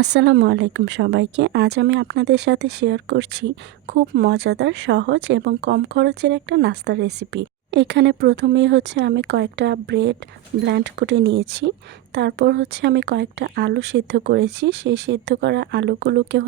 আসসালামু আলাইকুম সবাইকে। আজ আমি আপনাদের সাথে শেয়ার করছি খুব মজাদার, সহজ এবং কম খরচের একটা নাস্তার রেসিপি। এখানে প্রথমেই আমি কয়েকটা ব্রেড ব্লেন্ড করে নিয়েছি। তারপর আমি কয়েকটা আলু সেদ্ধ করেছি। সেই সেদ্ধ করা আলুগুলোকে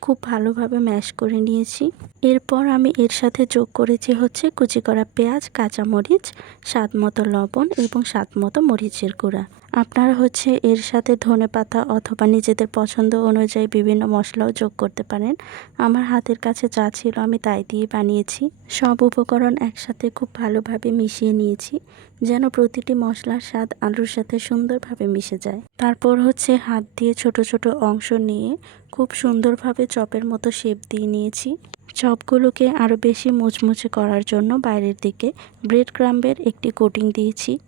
খুব ভালোভাবে ম্যাশ করে নিয়েছি। এরপর আমি এর সাথে যোগ করেছি কুচি করা পেঁয়াজ, কাঁচামরিচ, স্বাদমতো লবণ এবং স্বাদমতো মরিচের গুঁড়া। আপনারা এর সাথে ধনেপাতা অথবা নিজেদের পছন্দ অনুযায়ী বিভিন্ন মশলাও যোগ করতে পারেন। আমার হাতের কাছে যা ছিল আমি তাই দিয়ে বানিয়েছি। সব উপকরণ একসাথে খুব ভালোভাবে মিশিয়ে নিয়েছি, যেন প্রতিটি মশলার স্বাদ আলুর সাথে সুন্দরভাবে মিশে যায়। তারপর হাত দিয়ে ছোট ছোট অংশ নিয়ে খুব সুন্দরভাবে চপের মতো শেপ দিয়ে নিয়েছি। চপগুলোকে আরও বেশি মুচমুচে করার জন্য বাইরের দিকে ব্রেড ক্রাম্বের একটি কোটিং দিয়েছি।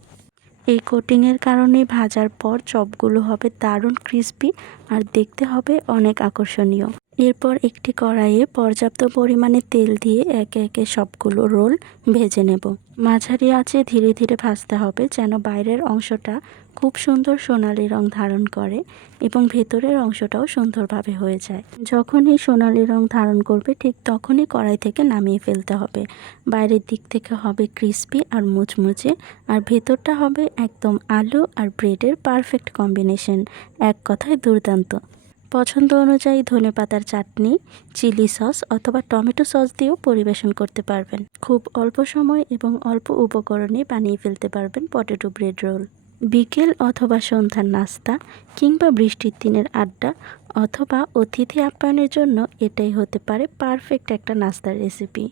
এই কোটিংয়ের কারণে ভাজার পর চপগুলো হবে দারুণ ক্রিস্পি আর দেখতে হবে অনেক আকর্ষণীয়। এরপর একটি কড়াইয়ে পর্যাপ্ত পরিমাণে তেল দিয়ে একে একে সবগুলো রোল ভেজে নেব। মাঝারি আঁচে ধীরে ধীরে ভাজতে হবে, যেন বাইরের অংশটা খুব সুন্দর সোনালি রং ধারণ করে এবং ভেতরের অংশটাও সুন্দরভাবে হয়ে যায়। যখনই সোনালি রং ধারণ করবে ঠিক তখনই কড়াই থেকে নামিয়ে ফেলতে হবে। বাইরের দিক থেকে হবে ক্রিস্পি আর মুচমুচে, আর ভেতরটা হবে একদম আলু আর ব্রেডের পারফেক্ট কম্বিনেশন। এক কথায় দুর্দান্ত। পছন্দ অনুযায়ী ধনেপাতার চাটনি, চিলি সস অথবা টমেটো সস দিয়েও পরিবেশন করতে পারবেন। খুব অল্প সময় এবং অল্প উপকরণে বানিয়ে ফেলতে পারবেন পটেটো ব্রেড রোল। বিকেল অথবা সন্ধ্যার নাস্তা কিংবা বৃষ্টির দিনের আড্ডা অথবা অতিথি আপ্যায়নের জন্য এটাই হতে পারে পারফেক্ট একটা নাস্তার রেসিপি।